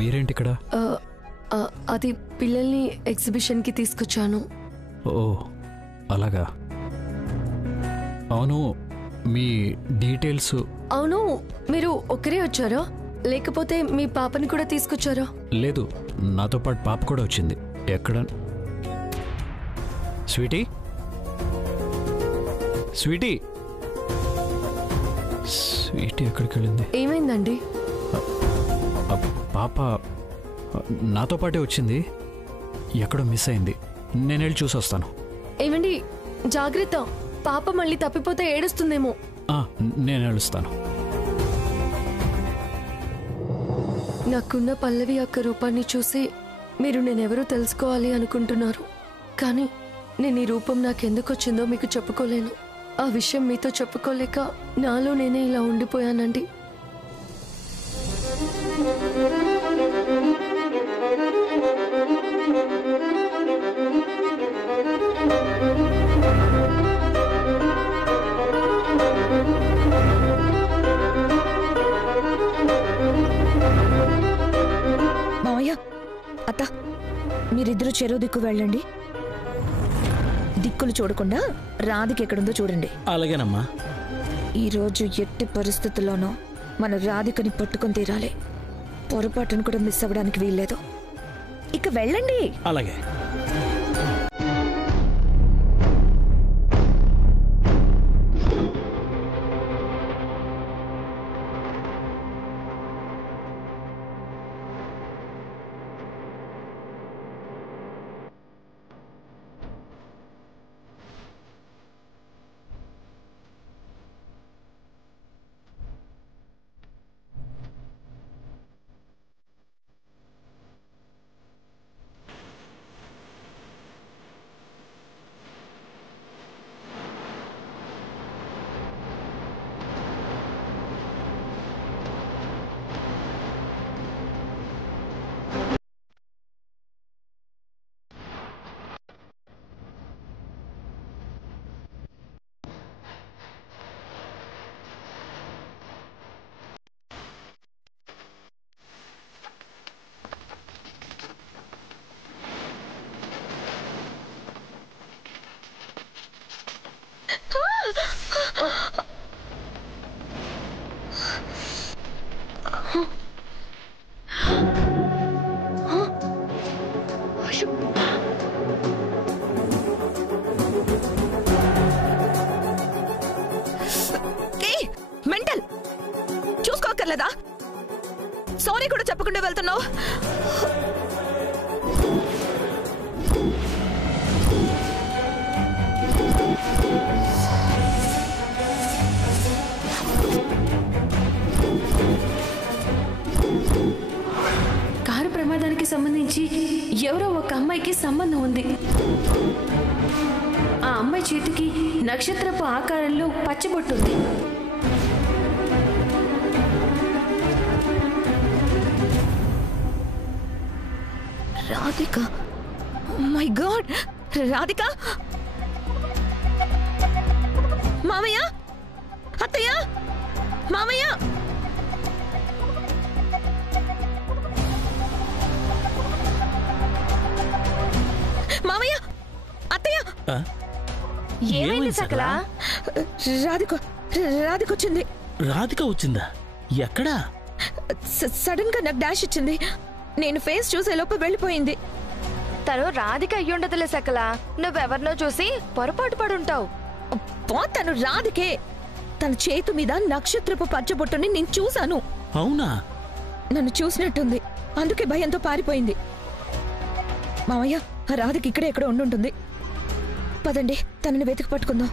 మీరేంటి ఇక్కడ? అది పిల్లల్ని ఎగ్జిబిషన్కి తీసుకొచ్చాను. ఓ అలాగా. అవును, మీ డీటెయిల్స్. అవును, మీరు ఒక్కరే వచ్చారా లేకపోతే మీ పాపని కూడా తీసుకొచ్చారా? లేదు, నాతో పాటు పాప కూడా వచ్చింది. ఎక్కడ? స్వీటీ, స్వీటీ, స్వీటీ ఎక్కడికి వెళ్ళింది? ఏమైందండి? పాప నాతో పాటే వచ్చింది, ఎక్కడో మిస్ అయింది. నేను వెళ్ళి చూసి వస్తాను. ఏమండి, జాగ్రత్త, పాప మళ్ళీ తప్పిపోతే ఏడుస్తుందేమో. నేను ఏడుస్తాను. నాకున్న పల్లవి అక్క రూపాన్ని చూసి మీరు నేనెవరో తెలుసుకోవాలి అనుకుంటున్నారు. కానీ నేను ఈ రూపం నాకెందుకు వచ్చిందో మీకు చెప్పుకోలేను. ఆ విషయం మీతో చెప్పుకోలేక నాలో నేనే ఇలా ఉండిపోయానండి. మావయ్య, అత్త, మీరిద్దరూ చెరువు దిక్కు వెళ్ళండి. దిక్కులు చూడకుండా రాధిక ఎక్కడుందో చూడండి. అలాగేనమ్మా. ఈరోజు ఎట్టి పరిస్థితుల్లోనూ మన రాధికని పట్టుకొని తీరాలి. పొరపాటును కూడా మిస్ అవ్వడానికి వీల్లేదు. ఇక వెళ్ళండి. అలాగే. మెంటల్, చూసుకోకర్లేదా? సారీ కూడా చెప్పకుండా వెళ్తున్నావు. కారు ప్రమాదానికి సంబంధించి ఎవరో ఒక అమ్మాయికి సంబంధం ఉంది. ఆ అమ్మాయి చేతికి నక్షత్రపు ఆకారంలో పచ్చబొట్టుంది. Radhika, my god, Radhika! మామయ్య, అత్తయ్య, మామయ్య! మామయ్య, అత్తయ్య! ఏమైంది సకలా? రాధిక వచ్చింది. రాధిక వచ్చిందా? ఎక్కడా? సడన్ గా నాకు డాష్ ఇచ్చింది. నేను ఫేస్ చూసే లోపు వెళ్ళిపోయింది. తను రాధిక అయ్యుండదులే సకలా, నువ్వెవరినో చూసి పొరపాటు పడుంటావు. తను రాధికే. తన చేతు మీద నక్షత్రపు పచ్చబొట్టుని నేను చూశాను. అవునా? నన్ను చూసినట్టుంది, అందుకే భయంతో పారిపోయింది. మామయ్య, రాధిక ఇక్కడే ఎక్కడ ఉండుంటుంది. పదండి, తనని వెతికి పట్టుకుందాం.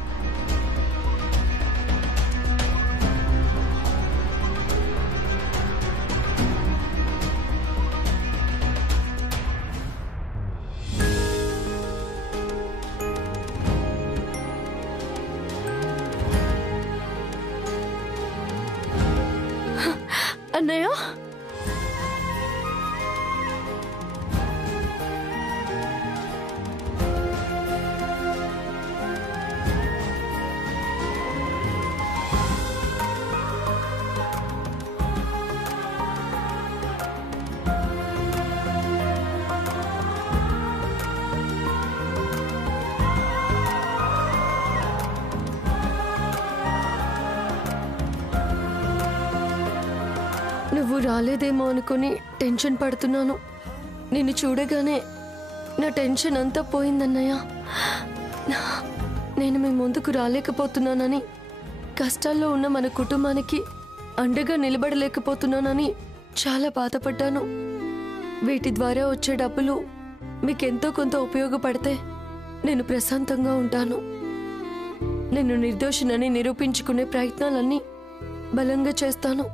అన్నయ్య, రాలేదేమో అనుకుని టెన్షన్ పడుతున్నాను. నిన్ను చూడగానే నా టెన్షన్ అంతా పోయిందన్నయ్య. నేను మీ ముందుకు రాలేకపోతున్నానని, కష్టాల్లో ఉన్న మన కుటుంబానికి అండగా నిలబడలేకపోతున్నానని చాలా బాధపడ్డాను. వీటి ద్వారా వచ్చే డబ్బులు మీకెంతో కొంత ఉపయోగపడితే నేను ప్రశాంతంగా ఉంటాను. నేను నిర్దోషినని నిరూపించుకునే ప్రయత్నాలన్నీ బలంగా చేస్తాను.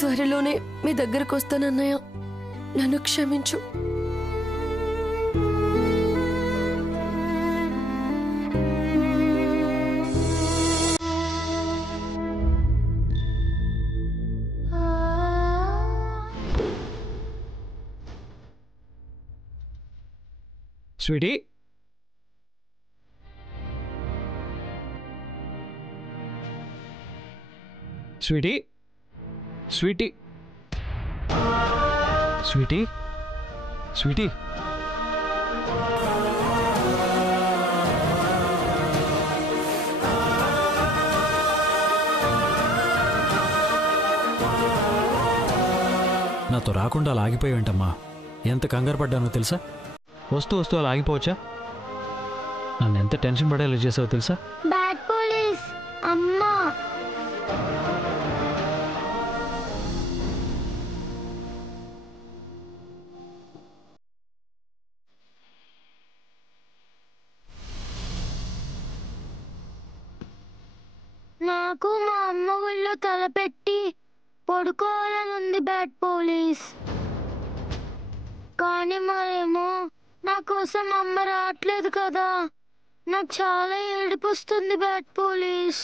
త్వరలోనే మీ దగ్గరకు వస్తానన్నయ్య. నన్ను క్షమించు. Sweetie, sweetie, sweetie, sweetie, sweetie. నాతో రాకుండా అలా ఆగిపోయి ఉంటామ్మా. ఎంత కంగారు పడ్డానో తెలుసా? వస్తూ వస్తూ అలా ఆగిపోవచ్చా? నన్ను ఎంత టెన్షన్ పడేలా చేసావో తెలుసా? బ్యాడ్ పోలీస్ అమ్మా. నాకు మా అమ్మ ఒళ్ళో తలపెట్టి పడుకోవాలనుంది బ్యాడ్ పోలీస్. కానీ మరేమో నా కోసం అమ్మ రావట్లేదు కదా. నాకు చాలా ఏడుపొస్తుంది బ్యాడ్ పోలీస్.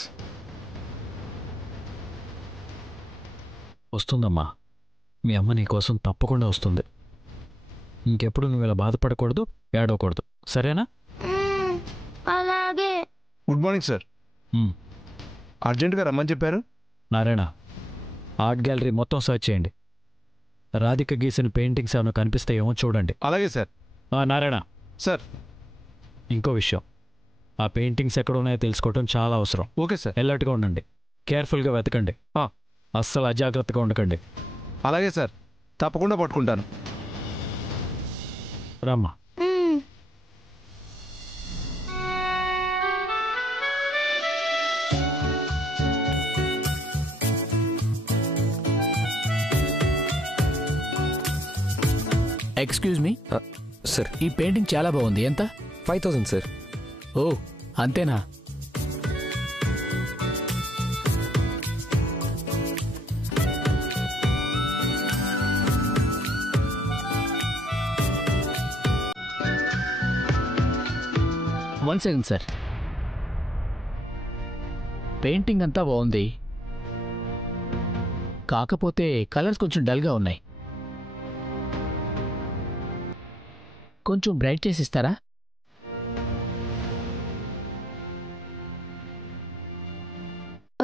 వస్తుందమ్మా, మీ అమ్మ నీ కోసం తప్పకుండా వస్తుంది. ఇంకెప్పుడు నువ్వు ఇలా బాధపడకూడదు, ఏడవకూడదు, సరేనా? అలాగే. Good morning sir. అర్జెంటుగా రమ్మని చెప్పారు. నారాయణ, ఆర్ట్ గ్యాలరీ మొత్తం సర్చ్ చేయండి. రాధిక గీసిన పెయింటింగ్స్ ఏమైనా కనిపిస్తాయేమో చూడండి. అలాగే సార్. నారాయణ సార్, ఇంకో విషయం, ఆ పెయింటింగ్స్ ఎక్కడ ఉన్నాయో తెలుసుకోవడం చాలా అవసరం. Okay sir. ఎలర్ట్గా ఉండండి, కేర్ఫుల్గా వెతకండి, అస్సలు అజాగ్రత్తగా ఉండకండి. అలాగే సార్, తప్పకుండా పట్టుకుంటాను. రామ్మా. ఎక్స్క్యూజ్ మీ సార్, ఈ పెయింటింగ్ చాలా బాగుంది. ఎంత? 5000 సార్. ఓ అంతేనా? One second sir. పెయింటింగ్ అంతా బాగుంది, కాకపోతే కలర్స్ కొంచెం డల్గా ఉన్నాయి. కొంచెం బ్రైట్ చేసి ఇస్తారా?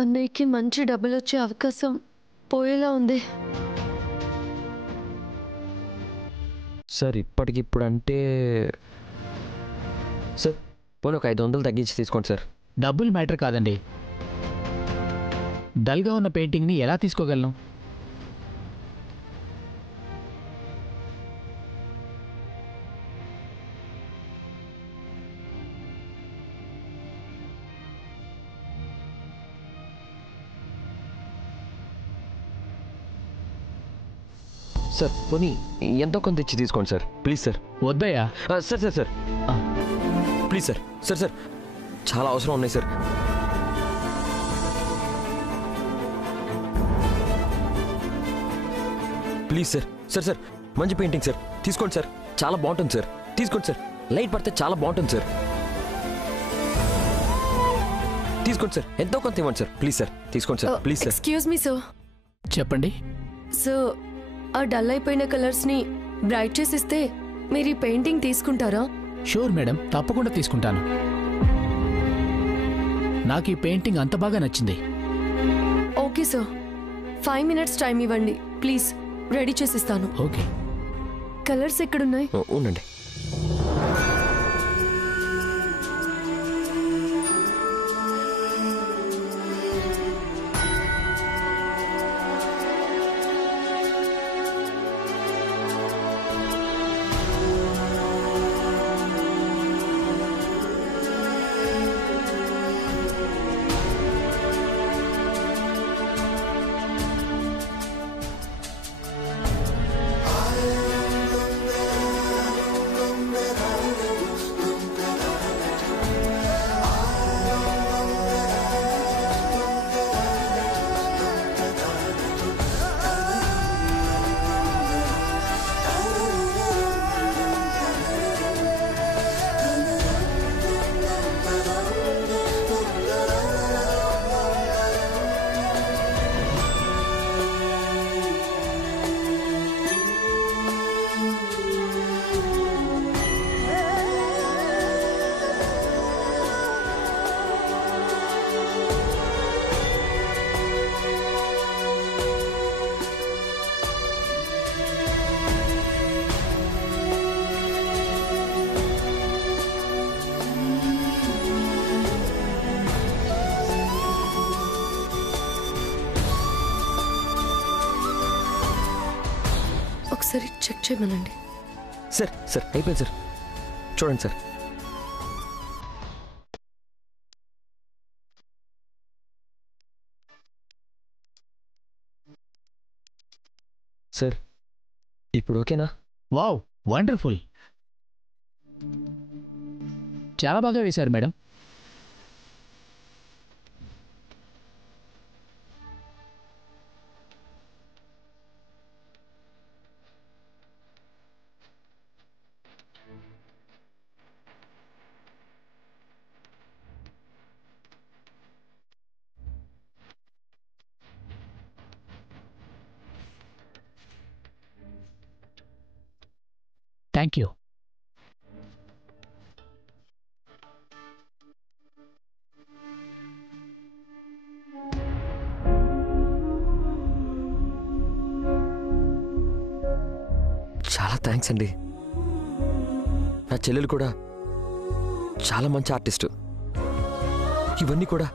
అన్నయ్యకి మంచి డబ్బులు వచ్చే అవకాశం పోయేలా ఉంది. సార్, ఇప్పటికిప్పుడు అంటే సార్, పోనీ ఒక 500 తగ్గించి తీసుకోండి సార్. డబ్బులు మ్యాటర్ కాదండి, డల్గా ఉన్న పెయింటింగ్ని ఎలా తీసుకోగలను? సార్, పోనీ ఎంతో కొంత ఇచ్చి తీసుకోండి సార్, ప్లీజ్ సార్. వద్దయ్యా. Sir sir sir please sir. Sir sir, చాలా అవసరం ఉన్నాయి sir. Please sir. Sir sir, మంచి పెయింటింగ్ సార్, తీసుకోండి సార్. చాలా బాగుంటుంది సార్, తీసుకోండి సార్. లైట్ పడితే చాలా బాగుంటుంది సార్, తీసుకోండి సార్. ఎంతో కొంత ఇవ్వండి సార్, ప్లీజ్ సార్, తీసుకోండి sir, please sir. Excuse me sir. చెప్పండి. సో ఆ డల్ అయిపోయిన కలర్స్ ని బ్రైట్ చేసి ఇస్తే మీరు ఈ పెయింటింగ్ తీసుకుంటారా? షూర్ మేడం, తప్పకుండా తీసుకుంటాను. నాకు ఈ పెయింటింగ్ అంత బాగా నచ్చింది. ఓకే సార్, 5 minutes టైం ఇవ్వండి ప్లీజ్, రెడీ చేసిస్తాను. ఓకే. కలర్స్ ఎక్కడున్నాయి? ఉండండి. ఒకసారి చెక్ చేయమనండి. సార్ సార్ అయిపోయింది సార్, చూడండి సార్. సార్ ఇప్పుడు ఓకేనా? Wow, wonderful. చాలా బాగా వేశారు మేడం. Thank you. చాలా థ్యాంక్స్ అండి. నా చెల్లెలు కూడా చాలా మంచి ఆర్టిస్టు. ఇవన్నీ కూడా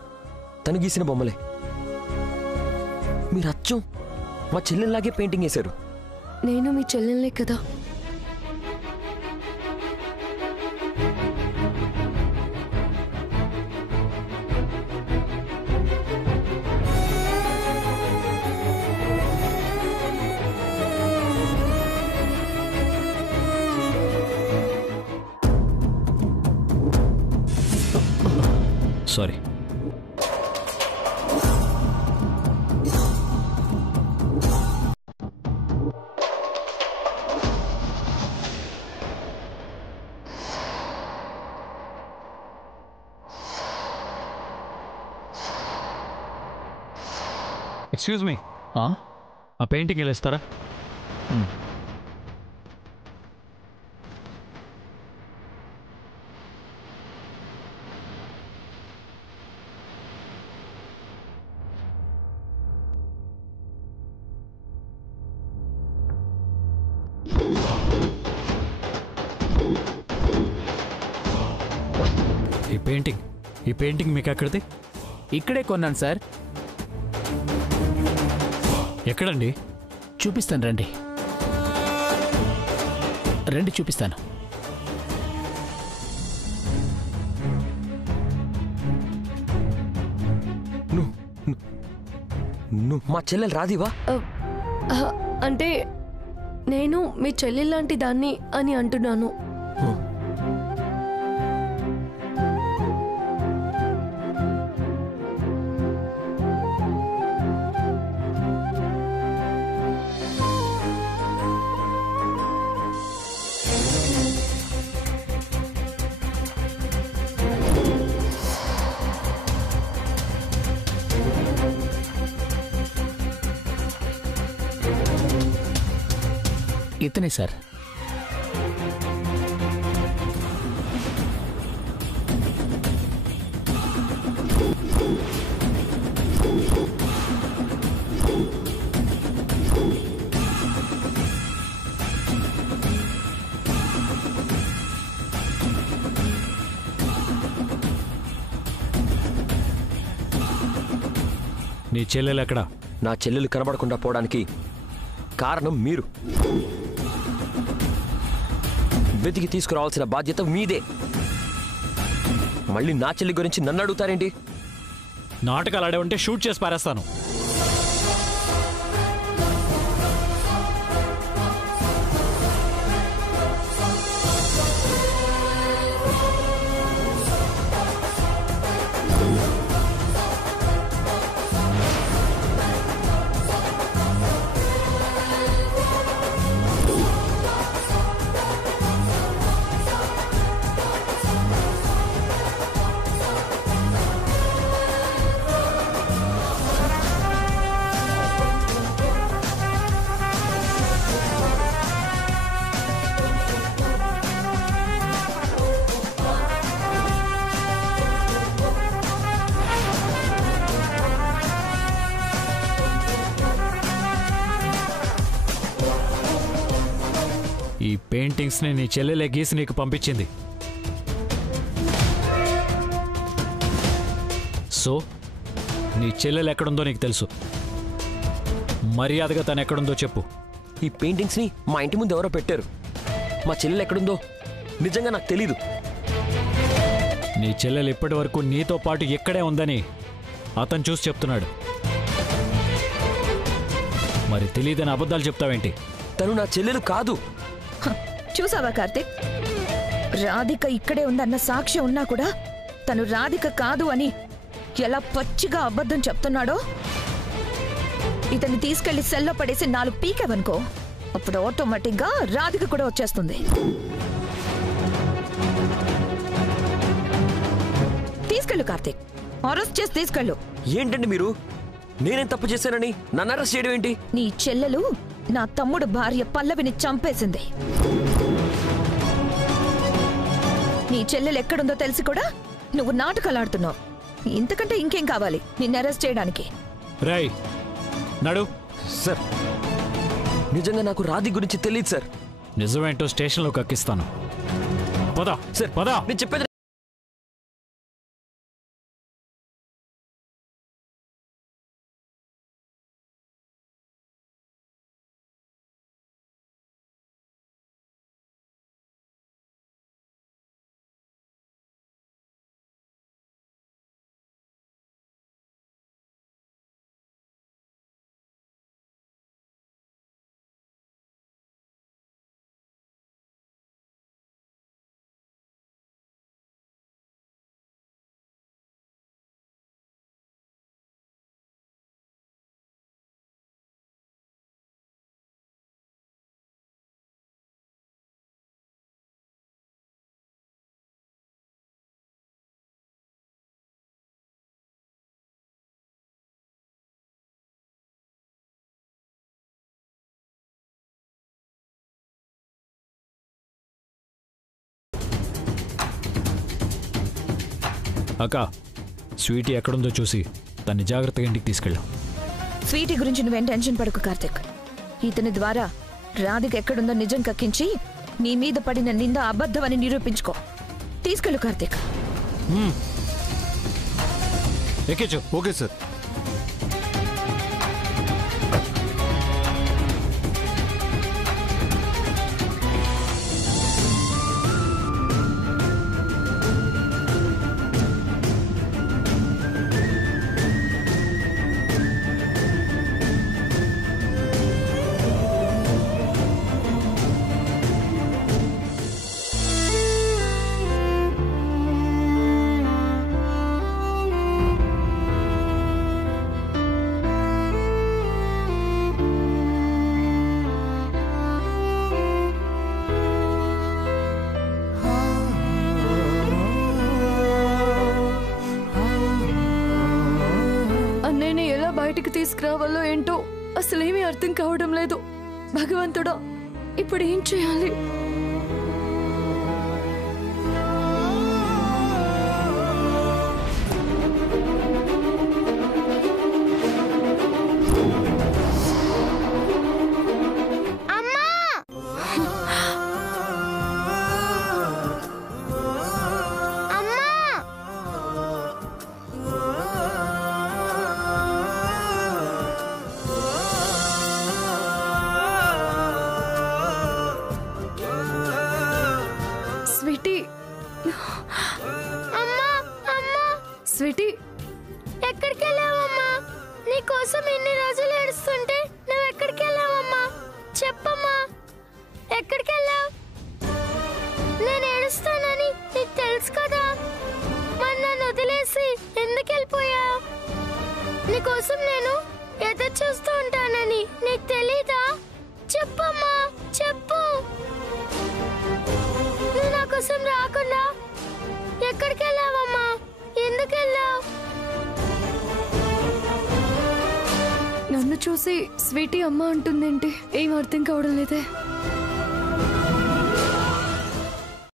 తను గీసిన బొమ్మలే. మీరు అచ్చం మా చెల్లెల్లాగే పెయింటింగ్ వేశారు. నేను మీ చెల్లెలే కదా. సారీ. ఎక్స్క్యూజ్ మీ, ఆ పెయింటింగ్ ఇలా ఇస్తారా? ఈ పెయింటింగ్ మీకు ఎక్కడిది? ఇక్కడే కొన్నాను సార్. ఎక్కడండి? చూపిస్తాను రండి. రండి చూపిస్తాను. నువ్వు మా చెల్లెలు రాదివా? అంటే నేను మీ చెల్లెల్లాంటి దాన్ని అని అంటున్నాను. ఇతనే సార్. నీ చెల్లెలు ఎక్కడా? నా చెల్లెలు కనబడకుండా పోవడానికి కారణం మీరు. వెతికి తీసుకురావాల్సిన బాధ్యత మీదే. మళ్ళీ నా చెల్లి గురించి నన్ను అడుగుతారేంటి? నాటకాలు ఆడే ఉంటే షూట్ చేసి పారేస్తాను. ఈ పెయింటింగ్స్ని నీ చెల్లెలే గీసి నీకు పంపించింది. సో నీ చెల్లెలు ఎక్కడుందో నీకు తెలుసు. మర్యాదగా తను ఎక్కడుందో చెప్పు. ఈ పెయింటింగ్స్ని మా ఇంటి ముందు ఎవరో పెట్టారు. మా చెల్లెలు ఎక్కడుందో నిజంగా నాకు తెలీదు. నీ చెల్లెలు ఇప్పటి వరకు నీతో పాటు ఎక్కడే ఉందని అతను చూసి చెప్తున్నాడు. మరి తెలియదని అబద్ధాలు చెప్తావేంటి? తను నా చెల్లెలు కాదు. చూసావా కార్తీక్, రాధిక ఇక్కడే ఉందన్న సాక్ష్యం ఉన్నా కూడా తను రాధిక కాదు అని ఎలా పచ్చిగా అబద్ధం చెప్తున్నాడో. ఇతన్ని తీసుకెళ్లి సెల్లో పడేసి 4 పీకేవనుకో, అప్పుడు ఆటోమేటిక్గా రాధిక కూడా వచ్చేస్తుంది. తీసుకెళ్ళు కార్తీక్, అరెస్ట్ చేసి తీసుకెళ్ళు. ఏంటండి మీరు? నేనేం తప్పు చేశానని నన్ను అరెస్ట్ చేయడం ఏంటి? నీ చెల్లెలు నా తమ్ముడు భార్య పల్లవిని చంపేసింది. నీ చెల్లెలు ఎక్కడుందో తెలిసి కూడా నువ్వు నాటకాలాడుతున్నావు. ఇంతకంటే ఇంకేం కావాలి నిన్ను అరెస్ట్ చేయడానికి? రై నడు. సార్, నిజంగా నాకు రాధి గురించి తెలియదు సార్. నిజమేంటో స్టేషన్లో కక్కిస్తాను. పదా సార్, పదా. నేను చెప్పేది అక్క, స్వీటీ ఎక్కడుందో చూసి దాన్ని జాగ్రత్తగా ఇంటికి తీసుకెళ్ళాం. స్వీటీ గురించి నువ్వేం టెన్షన్ పడకు కార్తిక్. ఇతని ద్వారా రాధిక ఎక్కడుందో నిజం కక్కించి నీ మీద పడిన నింద అబద్ధమని నిరూపించుకో. తీసుకెళ్ళు కార్తిక్. ఎక్కించు. Okay sir. బయటికి తీసుకురావాలో ఏంటో అసలేమీ అర్థం కావడం లేదు. భగవంతుడా, ఇప్పుడు ఏం చేయాలి? స్వీటీ, ఎక్కడికి వెళ్ళావమ్మా? నీకోసం ఎన్ని రోజులు ఏడుస్తుంటే నువ్వు ఎక్కడికి వెళ్ళావమ్మా? చెప్పమ్మా, ఎక్కడికి వెళ్ళావు? నేను ఏడుస్తానని నీకు తెలుసు కదా, మరి నన్ను వదిలేసి ఎందుకు వెళ్ళిపోయావు? నీకోసం నేను ఎదురు చూస్తూ ఉంటానని నీకు తెలీదా? చెప్పమ్మా, చెప్పు. నువ్వు నా కోసం రాకుండా ఎక్కడికి వెళ్ళావమ్మా? ఎందుకు వెళ్ళావు? నన్ను చూసి స్వీటీ అమ్మ అంటుందేంటి? ఏం అర్థం కావడం లేదే.